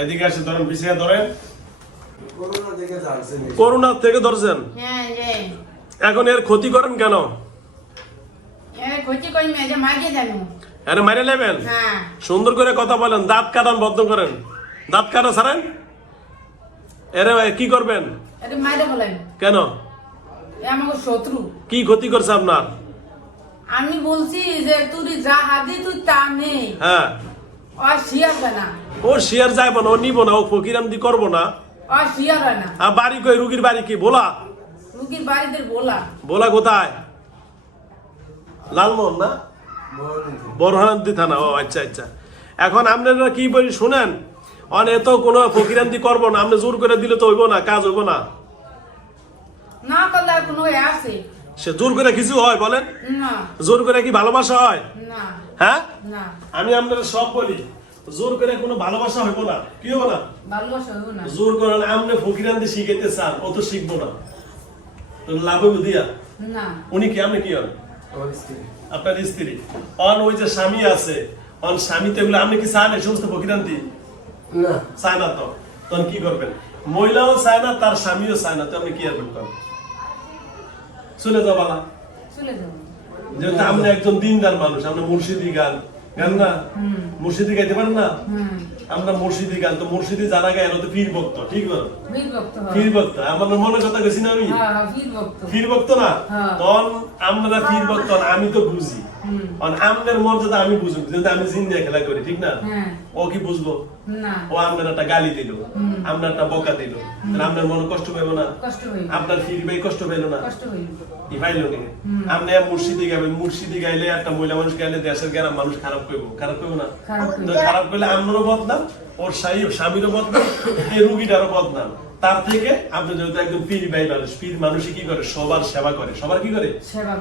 এদিকে আসে ধরেন পিছিয়ে ধরেন। করোনা থেকে ধরছেন? হ্যাঁ এখন এর ক্ষতি করেন কেন? আরে মারে নেবেন? হ্যাঁ। সুন্দর করে কথা বলেন দাঁত কাটান বদ্ধ করেন। দাঁত কাটা ছাড়েন? এরে ভাই, কি করবেন? কেন? আমাকে শত্রু। কি ক্ষতি করছে আপনার? আমি বলছি যে তুই যা হাতে তুই তা নেই। হ্যাঁ। আর শিয়ার না ও শেয়ার যাইব না ও নিব না ও ফকিরামদি করব না। আর শিয়ার না আর বাড়ি কই রুগীর বাড়ি কি বলা রুগীর বাড়িতে বলা বলা কোথায়? লালমোহন না। বরহানন্দি থানা ও আচ্ছা আচ্ছা। এখন আপনারা কি বলি শুনেন? অনে তো কোনো ফকিরান্দি করব না আপনি জোর করে দিলে তো হইব না কাজ হইব না। না করলে কোনো আছে। সে জোর করে কিছু হয় বলেন? না। জোর করে কি ভালোবাসা হয়? না। হ্যাঁ? না। আমি আপনাদের সব বলি জোর করে কোনো ভালোবাসা হইব না। কি হব না? ভালোবাসা হব না। জোর করে আপনি ফকিরান্দি শিখাইতে চান ও তো শিখব না। লাভ হইব দিয়া? না। উনি কি আপনি কি হন? আপনার স্ত্রী। অন ওই যে স্বামী আছে অন স্বামী তো এগুলো আপনি কি চান এই সমস্ত ফকিরান্তি? না। চায় না তো। তখন কি করবেন? মহিলাও চায় না তার স্বামীও চায় না তো আপনি কি আর করবেন? চলে যাব যেহেতু আমরা একজন দিনদার মানুষ আমরা মুর্শিদি গান। গান না? মুর্শিদি গাইতে পারেন না? আমরা মুর্শিদি গান তো মুর্শিদি যারা গায় তো পীর ভক্ত ঠিক বল হয়। পীর ভক্ত। আমার মনে কথা কইছি না আমি। হ্যাঁ হ্যাঁ, ভক্ত। পীর ভক্ত না? হ্যাঁ। তখন আমরা পীর ভক্ত আমি তো বুঝি। আমনের মর্যাদা আমি বুঝুন আমি জিন্দিয়া খেলা করি ঠিক না? হ্যাঁ। ও কি বুঝব? ও একটা গালি দিল একটা বকা দিল। আপনার মনে কষ্ট পাইব না? আপনার ফির ভাই কষ্ট পাইল না? পাইল নি? আপনি মুর্শিদি গাইবেন মুর্শিদি গাইলে একটা মহিলা মানুষ গাইলে দেশের গ্রাম মানুষ খারাপ করব। খারাপ করব না? খারাপ তো খারাপ করলে আপনারও বদনাম? ওর স্বামী স্বামীরও বদনাম এই রুগীটারও বদনাম। তার থেকে আপনি যেহেতু একজন পীর ভাই মানুষ পীর মানুষে কি করে? সবার সেবা করে। সবার কি করে? সেবা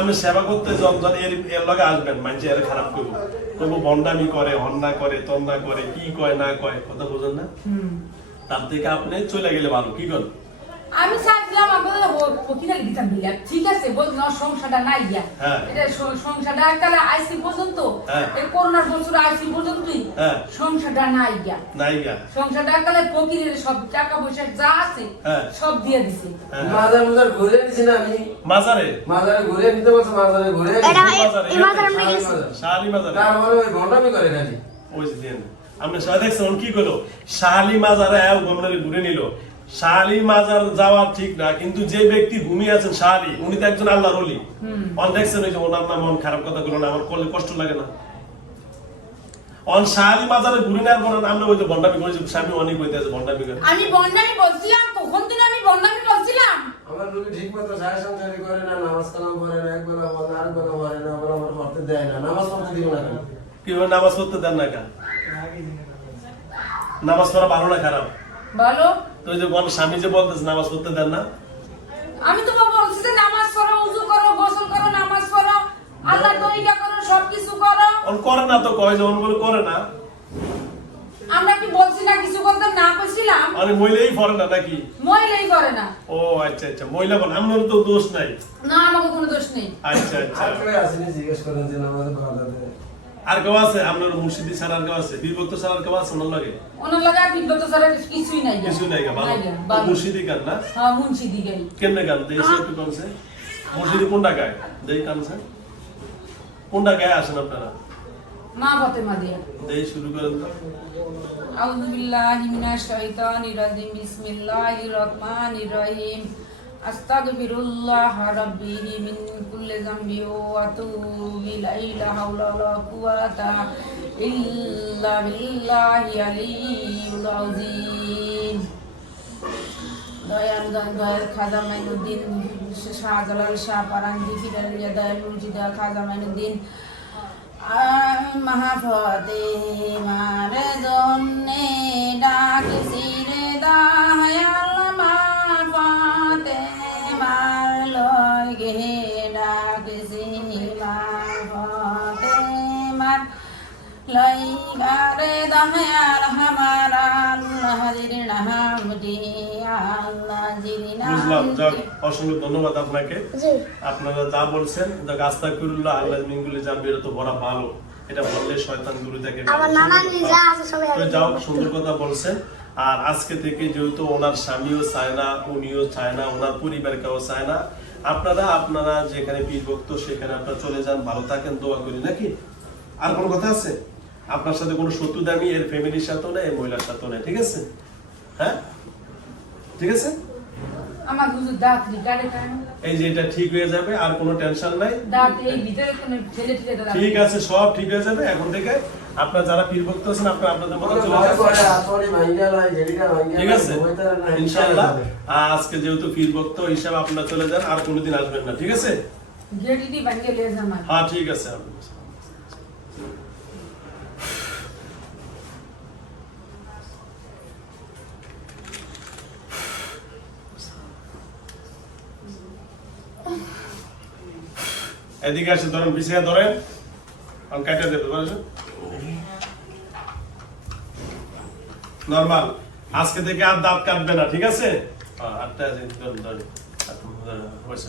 আপনি সেবা করতে যখন এর এর লগে আসবেন। মানুষ এর খারাপ করব। তবু বন্ডামি করে হন্না করে তন্না করে কি কয় না কয় কথা বোঝেন না? তার থেকে আপনি চলে গেলে ভালো। কি করেন? আমি চাইছিলাম দিতাম দিলাম ঠিক আছে বল না সংসারটা নাই গিয়া হ্যাঁ। এটা সংসারটা এককালে আইসি পর্যন্ত হ্যাঁ। এই করোনার বছর আইসি পর্যন্তই হ্যাঁ। সংসারটা নাই গিয়া নায়িকা সংসারটা এককালে ফকিরের সব টাকা পয়সা যা আছে। সব দিয়ে দিছে। মাজার মাজার ঘুরে নিছি না আমি। মাজারে? মাজারে ঘুরে নিতে বলছে মাজারে ঘুরে মাজারে, এই আমরা গেছি। মাজার। শাহালি মাজারে। তারপরে ওই ভণ্ডামি করে খালি। ওই দেন। আপনি সবাই দেখছেন কি করল? শাহালি মাজারে ঘুরে নিল। শাহালি মাজার যাওয়া ঠিক না কিন্তু যে ব্যক্তি ঘুমিয়ে আছেন শাহালি উনি তো একজন আল্লাহর অলি অন দেখছেন ওই যে ওনার নাম মন খারাপ কথা গুলো না আমার করলে কষ্ট লাগে না। অন শাহালি মাজারে ঘুরে নেওয়ার পরে আমরা ওই যে ভণ্ডামি করেছি স্বামী অনেক হইতে আছে ভণ্ডামি করে। আমি বন্ডামি বলছিলাম কখন দিন আমি বন্ডামি বলছিলাম আমার রুগী ঠিক মতো সাড়ে সংসারি করে না নামাজ কালাম পড়ে না এক বেলা বন্ধ আর না আবার আমার পড়তে দেয় না। নামাজ পড়তে দিব না কেন? কীভাবে নামাজ পড়তে দেন না কেন? নামাজ পড়া ভালো না খারাপ? বলো তো যে বল স্বামী যে বলতেছে নামাজ পড়তে দেন না? আমি তো বলছি যে নামাজ পড়ো উজু করো গোসল করো নামাজ পড়ো আল্লাহ তরিকা করো সবকিছু করো। অন করে না তো কয় যে অন বলে করে না। আমরা কি বলছি না কিছু করতে না কইছিলাম? অনেক মহিলাই পড়ে না নাকি? মহিলাই করে না। ও আচ্ছা আচ্ছা মহিলা বল আমার তো দোষ নাই। না আমাকে কোনো দোষ নেই। আচ্ছা আচ্ছা। আর কেউ আসেনি জিজ্ঞেস করেন যে নামাজ পড়া দেয় আর কেউ আছে? আপনার মুর্শিদি স্যার আর কেউ আছে? বিভক্ত স্যার আর কেউ আছে ওনার লাগে? ওনার লাগে আর বিব্রত ছাড়া কিছুই নাই। কিছু নাই গা, ভালো। মুর্শিদি গান না? হ্যাঁ মুন্সি দিগাই কেমনে গান? দেশে একটু কানছে মুর্শিদি কোনটা গায়? দেই কানছে কোনটা গায়ে আসেন আপনারা? মা ফাতেমা দিয়া। দেই শুরু করেন তো। আউযু বিল্লাহি মিনাশ শাইতানির রাজিম। বিসমিল্লাহির রহমানির রহিম। আস্তাগফিরুল্লাহ রাব্বি মিন কুল্লি যামবি ওয়া আতুবু ইলাইহি লা হাওলা ওয়ালা কুওয়াতা ইল্লা বিল্লাহি আলিয়্যিল আযীম। দয়াল গঙ্গার খাজা মাইনুদ্দিন শাহজালাল শাহ পারাঙ্গি ফিরালিয়া দয়াল মুর্জিদা খাজা মাইনুদ্দিন মাহাফতে মার জন্যে ডাকছি রে দয়াল মাহাফতে লইবারে দয়াল হামার আল্লাহ জিরিনা হামদি আল্লাহ জিরিনা বুঝলাম যাক অসংখ্য ধন্যবাদ আপনাকে। আপনারা যা বলছেন যাক আল্লাহ মিনগুলি তো বড় ভালো এটা বললে শয়তান দূরে থাকে যাও সুন্দর কথা বলছেন। আর আজকে থেকে যেহেতু ওনার স্বামীও চায় না উনিও চায় না ওনার পরিবার কেউ চায় না আপনারা আপনারা যেখানে বিভক্ত সেখানে আপনারা চলে যান ভালো থাকেন দোয়া করি নাকি? আর কোনো কথা আছে? আপনার সাথে কোনো শত্রু দামি এর ফ্যামিলির সাথেও নেই এর মহিলার সাথেও নেই ঠিক আছে? হ্যাঁ? ঠিক আছে? আমার হুজুর দাঁত রিকার্ডে এই যে এটা ঠিক হয়ে যাবে আর কোনো টেনশন নাই। দাঁত এই ভিতরে কোনো ঠেলে ঠেলে দাঁত ঠিক আছে সব ঠিক হয়ে যাবে। এখন থেকে আপনার যারা আছেন আপনারা আপনাদের মতো চলে যান ভাঙ্গা ঠিক আছে? পারে না ইনশাআল্লাহ। আজকে যেহেতু ফিরবক্ত হিসাবে আপনারা চলে যান আর কোনোদিন আসবেন না ঠিক আছে? হ্যাঁ ঠিক আছে। এদিকে আসে ধরেন বিছিয়ে ধরেন আমি কেটে দেবে পারছেন নরমাল আজকে থেকে আর দাঁত কাটবে না ঠিক আছে হ্যাঁ, ধরেন, বসে।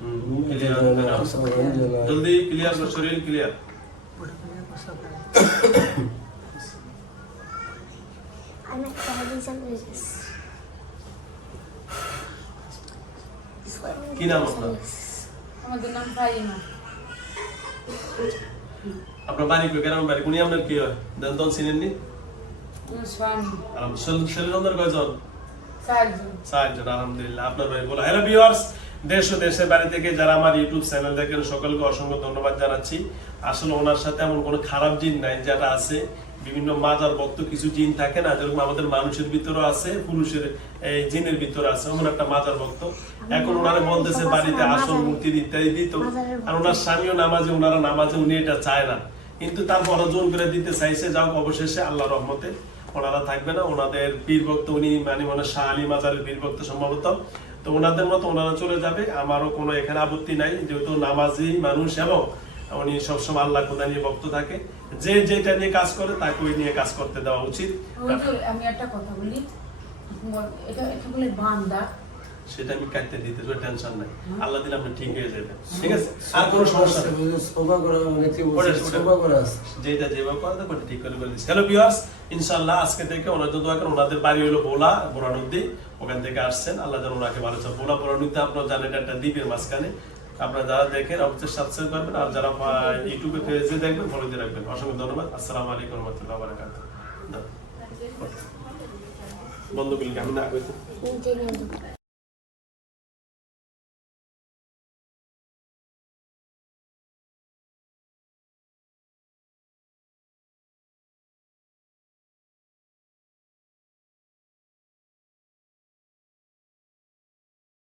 হুম, clear, কি নাম আপনার? আমাদের নাম ফাইমা আপনার বাড়ি কই? গ্রামের বাড়ি। কোনি আপনার কি হয়? দেন চারজন। সাহায্য আলহামদুলিল্লাহ। আপনার ভাই বলো। হ্যালো ভিউয়ার্স দেশ ও দেশের বাড়ি থেকে যারা আমার ইউটিউব চ্যানেল দেখেন সকলকে অসংখ্য ধন্যবাদ জানাচ্ছি। আসলে ওনার সাথে এমন কোনো খারাপ জিন নাই যেটা আছে। বিভিন্ন মাজার ভক্ত কিছু জিন থাকে না যেরকম আমাদের মানুষের ভিতরে আছে পুরুষের জিনের ভিতরে আছে এমন একটা মাজার ভক্ত। এখন ওনারা বলতেছে বাড়িতে আসন মূর্তি ইত্যাদি দিত। আর ওনার স্বামীও নামাজে ওনারা নামাজে উনি এটা চায় না। কিন্তু তারপর জোর করে দিতে চাইছে যাও অবশেষে আল্লাহ রহমতে। ওনারা থাকবে না ওনাদের পীর ভক্ত উনি মানে মানে শাহ আলী মাজারের পীর ভক্ত সম্ভবত। তো ওনাদের মতো ওনারা চলে যাবে আমারও কোনো এখানে আপত্তি নাই যেহেতু নামাজি মানুষ এবং উনি সবসময় আল্লাহ খোদা নিয়ে ভক্ত থাকে। যে যেটা নিয়ে কাজ করে তাকে ওই নিয়ে কাজ করতে দেওয়া উচিত। আমি একটা কথা বলি। এটা এটা বলে বান্দা? সেটা আমি কাটতে দিতে টেনশন নাই। আল্লাহ দিলে আপনি ঠিক হয়ে যাবে ঠিক আছে? আর কোনো সমস্যা নেই। সোফা করে অনেকে করে আছে যেটা যেভাবে করে দেবো ঠিক করে দিচ্ছি হ্যালো ভিউয়ার্স ইনশাআল্লাহ আজকে থেকে ওনার যত দোয়া করেন ওনাদের বাড়ি হলো বোলা বোরা নদী। ওখান থেকে আসছেন। আল্লাহ যেন ওনাকে ভালো চান বোলা বোরা নদীতে আপনারা জানেন একটা দ্বীপের মাঝখানে। আপনারা যারা দেখেন, অবশ্যই সাবস্ক্রাইব করবেন। আর যারা ইউটিউবে পেজে দেখবেন ফলো দিয়ে রাখবেন। অসংখ্য ধন্যবাদ। আসসালামু আলাইকুম রহমতুল্লাহ বারাকাতুহু। বন্ধু বিল আমি না কইতে নিচে নিয়ে